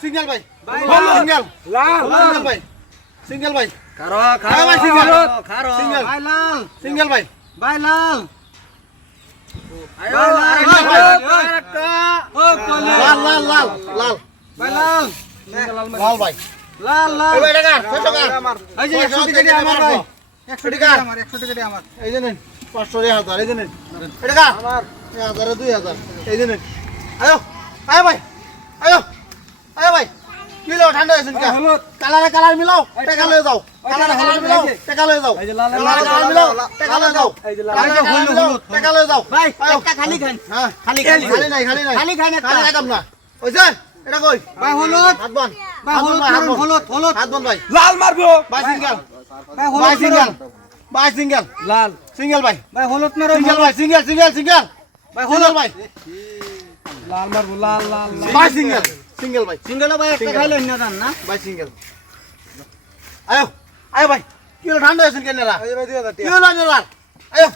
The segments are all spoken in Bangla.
সিঙ্গেল ভাই সিঙ্গেল ভাই। সিঙ্গেল ভাই সিঙ্গেল খারো ভাই সিঙ্গেল খারো সিঙ্গেল ভাই লাল। সিঙ্গেল ভাই। ভাই লাল। আয়ো, লাল। লাল লাল লাল। ভাই লাল। লাল ভাই। লাল লাল। এই টাকা কত টাকা এই যে 100 টাকা আমার ভাই। 100 টাকা আমার 100 টাকা আমার। এই যে নেন পাঁচশো এক হাজার এই যে নেন। এই টাকা হাজার দুই হাজার। এই যে নেন। আয়ো আয়ো ভাই আয়ো আয়ো ভাই। লো ঠান্ডা হয়েছে কা কালারে কালার মিলাও টাকা লয়ে যাও। কালারে কালার মিলাও টাকা লয়ে যাও। এই যে লাল কালারে মিলাও টাকা লয়ে যাও। এই যে লাল। হলুদ মিলাও হলুদ টাকা লয়ে যাও। ভাই। একটা খালি খান। হ্যাঁ। খালি খালি খালি নাই খালি নাই। খালি খান একটা। খালি খাইতাম না হইছে এটা কই? ভাই হলুদ। হাত বন। ভাই হলুদ ভাই, হাত মারুন, বন। হলুদ হলুদ। হাত বন ভাই। লাল মারবো। ভাই সিঙ্গেল। ভাই ভাই হলুদ সিঙ্গেল। মারুন। ভাই সিঙ্গেল। লাল। সিঙ্গেল ভাই। ভাই হলুদ মারো সিঙ্গেল ভাই। Single single single. ভাই সিঙ্গেল হলুদ ভাই। লাল মারবো লাল লাল। ভাই সিঙ্গেল। সিঙ্গেল ভাই। সিঙ্গেল ভাই একটা Single. খাইলেন না দান না? ভাই সিঙ্গেল। আয়ো আয়ো ভাই। কি ঠান্ডা হয়েছেন কেন এরা? এই যে ভাই 2000 কি হলো আয়ো।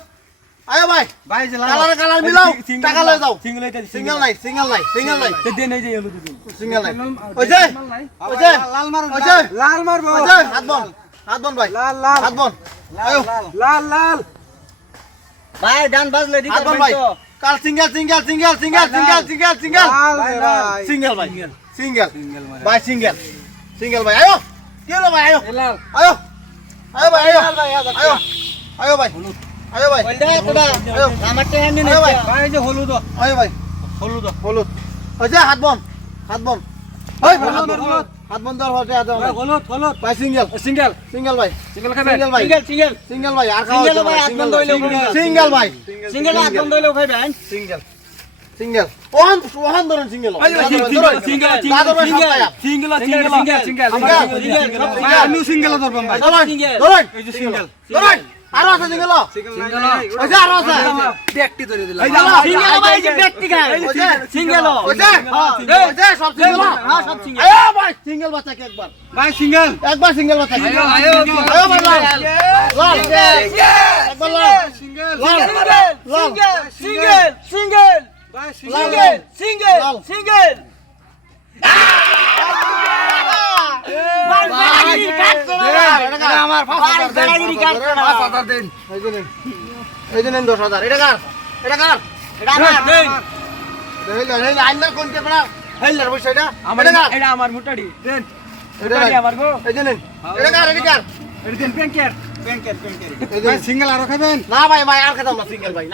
আয়ো ভাই। ভাই যে কালারে কালার মিলাও। টাকা লয়ে যাও। সিঙ্গেল এটা সিঙ্গেল নাই সিঙ্গেল নাই সিঙ্গেল নাই। দেন এই যে হলুদ দিন সিঙ্গেল নাই। ওইছে ওইছে লাল মারুন ওইছে লাল। মারবো। ওইছে হাত বন হাত বন ভাই। লাল লাল। হাত বন। আয়ো। লাল। লাল ভাই ডান বাজলে দিতে হাত বন ভাই। কাল single single single single single single single. ভাই সিঙ্গেল ভাই। সিঙ্গেল। সিঙ্গেল। ভাই সিঙ্গেল। সিঙ্গেল ভাই আয়ো। কি হলো ভাই আয়ো। লাল। আয়ো। আয়ো ভাই আয়ো। আয়ো। আয়ো ভাই। ভাই। আমার ভাই। যে হলুদ। ভাই। হলুদ। হলুদ। হাত বন হাত ওই ভাই, হাত বন হলুদ। হাত ভাই হলুদ হলুদ। ভাই সিঙ্গেল। সিঙ্গেল। সিঙ্গেল ভাই। সিঙ্গেল খাবেন সিঙ্গেল ভাই। Single single. সিঙ্গেল ভাই আর খাওয়া Single ভাই, হাত বন্ধ হইলেও সিঙ্গেল ভাই। সিঙ্গেল হাত বন্ধ হইলেও খাইবেন সিঙ্গেল। সিঙ্গেল। ওহান ওহান ধরেন সিঙ্গেল। সিঙ্গেল দাদর ভাই single, supply single single single single আমি সিঙ্গেল ধরবাম ভাই। ধরেন। এই যে সিঙ্গেল। ধরেন। আরও আছে সিঙ্গেল সিঙ্গেল ওইছে আরও আছে দেখটি ধরে দিলাম এই সিঙ্গেল ভাই যে ব্যক্তি খায় ওইছে সিঙ্গেল ওইছে ওইছে সব সিঙ্গেল হ্যাঁ সব সিঙ্গেল আয়ো ভাই সিঙ্গেল বাচ্চা কি একবার ভাই সিঙ্গেল একবার সিঙ্গেল বাচ্চা কি আয়ো, আয়ো, আয়ো ভাই লাল লাল একবার লাল সিঙ্গেল সিঙ্গেল সিঙ্গেল সিঙ্গেল ভাই সিঙ্গেল সিঙ্গেল সিঙ্গেল ভাই বেড়াগিরি কাটছো না আমার ভাই বেড়াগিরি কাটছো না। দিন। এই যে নেন। এই যে নেন এটা কার? এটা কার? এটা আমার হেইলার হেইলার আইলার কোন কে পড়া হেইলার বসে এটা? আমার এটা আমার মুটাড়ি দেন এটা আমার গো। এই যে এটা কার? এটা কার? এটা দেন প্যাঙ্কের পেনকেট পেনকেট এই যে ভাই সিঙ্গেল আর খাবেন? না ভাই ভাই আর খেতাম না সিঙ্গেল ভাই।